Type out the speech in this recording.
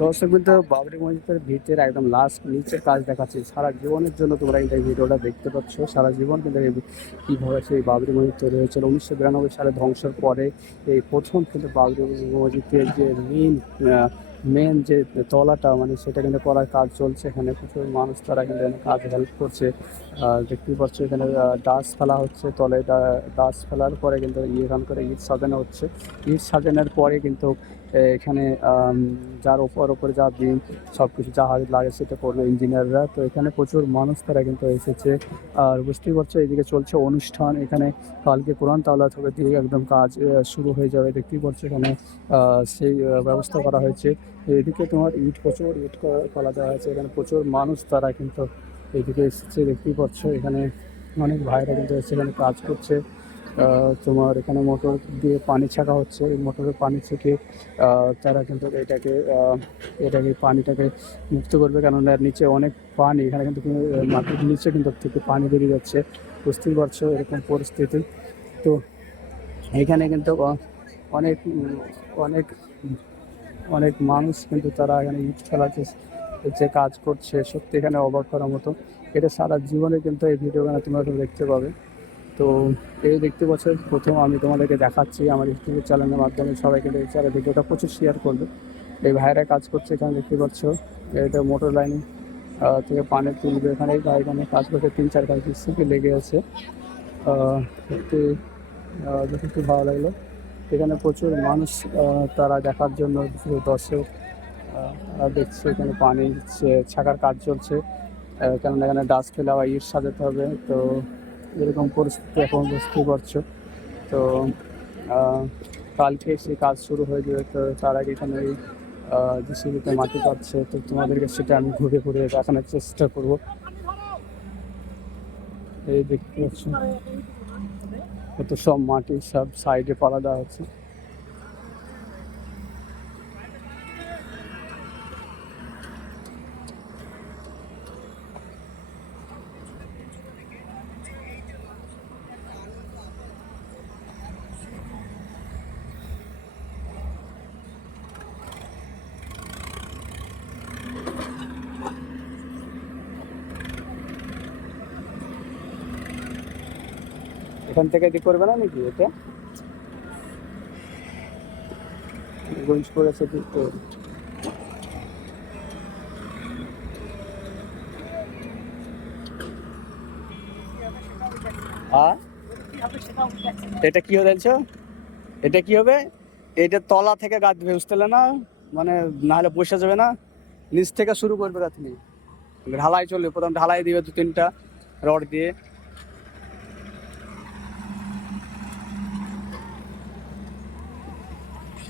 দর্শক কিন্তু বাবরি মসজিদের ভিতরে একদম লাস্ট নিচের কাজ দেখাচ্ছে। সারা জীবনের জন্য তোমরা কিন্তু এই ভিডিওটা দেখতে পাচ্ছ। সারা জীবন কিন্তু কীভাবে সেই বাবরি মসজিদ তৈরি হয়েছিল 1992 সালে ধ্বংসের পরে এই প্রথম কিন্তু বাবরি মসজিদের যে মেন যে তলাটা মানে সেটা কিন্তু করার কাজ চলছে। এখানে প্রচুর মানুষ তারা কিন্তু কাজ হেল্প করছে। দেখতেই পাচ্ছ এখানে ডাস ফেলা হচ্ছে, তলে ডাস ফেলার পরে কিন্তু এখান করে ইট সাজানো হচ্ছে। ইট সাজানোর পরে কিন্তু এখানে যার ওপরে যা বিম সব কিছু যা লাগে সেটা করবে ইঞ্জিনিয়াররা। তো এখানে প্রচুর মানুষ তারা কিন্তু এসেছে। আর বুঝতেই পারছো এদিকে চলছে অনুষ্ঠান। এখানে কালকে কোরআন তাওলাত হবে দিয়ে একদম কাজ শুরু হয়ে যাবে। দেখতেই পাচ্ছ এখানে সেই ব্যবস্থা করা হয়েছে। এদিকে তোমার প্রচুর ইট ফেলা দেওয়া হয়েছে। এখানে প্রচুর মানুষ তারা কিন্তু এদিকে এসেছে। দেখতেই পাচ্ছ এখানে অনেক ভাইরা কিন্তু এসে এখানে কাজ করছে। তোমার এখানে মোটর দিয়ে পানি ছাকা হচ্ছে। এই মোটরের পানি থেকে তারা কিন্তু এটাকে পানিটাকে মুক্ত করবে, কেননা নিচে অনেক পানি। এখানে কিন্তু মাটির নিচে কিন্তু থেকে পানি বেরিয়ে যাচ্ছে। বুঝতেই পারছো এরকম পরিস্থিতি। তো এখানে কিন্তু অনেক অনেক অনেক মানুষ কিন্তু তারা এখানে ইট ফেলাতে যে কাজ করছে, সত্যি এখানে অবাক করার মতো। এটা সারা জীবনে কিন্তু এই ভিডিওখানে তোমরা দেখতে পাবে। তো এই দেখতে পাচ্ছ প্রথম আমি তোমাদেরকে দেখাচ্ছি আমার ইউটিউব চ্যানেলের মাধ্যমে। সবাই কিন্তু এই ভিডিওটা প্রচুর শেয়ার করবে। এই ভাইরা কাজ করছে এখানে দেখতে পাচ্ছ। এটা মোটর লাইন থেকে পানি তুলবে। এখানে এখানে কাজ করতে 3-4 কাজ সিপি লেগে আছে। সত্যি দেখে খুব ভালো লাগলো। এখানে প্রচুর মানুষ তারা দেখার জন্য দর্শক দেখছে। এখানে পানি ছাকার কাজ চলছে, কেননা এখানে ডাস ফেলা বা ইট সাজাতে হবে। তো এরকম পরিস্থিতি এখন বুঝতেই পারছো। তো কালকে সেই কাজ শুরু হয়ে যাবে। তো তার আগে এখানে জিসিবিতে মাটি কাটছে। তো তোমাদেরকে সেটা আমি ঘুরে ঘুরে দেখানোর চেষ্টা করব। এই দেখতে পাচ্ছ কত সব মাটি সব সাইডে পালা দেওয়া হচ্ছে। এখান থেকে এদিক করবে না নাকি? এটা গঞ্জ করেছে তো। এটা কি হবে? এটা কি হবে? এটা তলা থেকে গাছ দেবে, বুঝতে পারলে না? মানে নাহলে বসে যাবে না, নিচ থেকে শুরু করবে গাছ নিয়ে ঢালাই চলবে। প্রথম ঢালাই দিবে 2-3টা রড দিয়ে।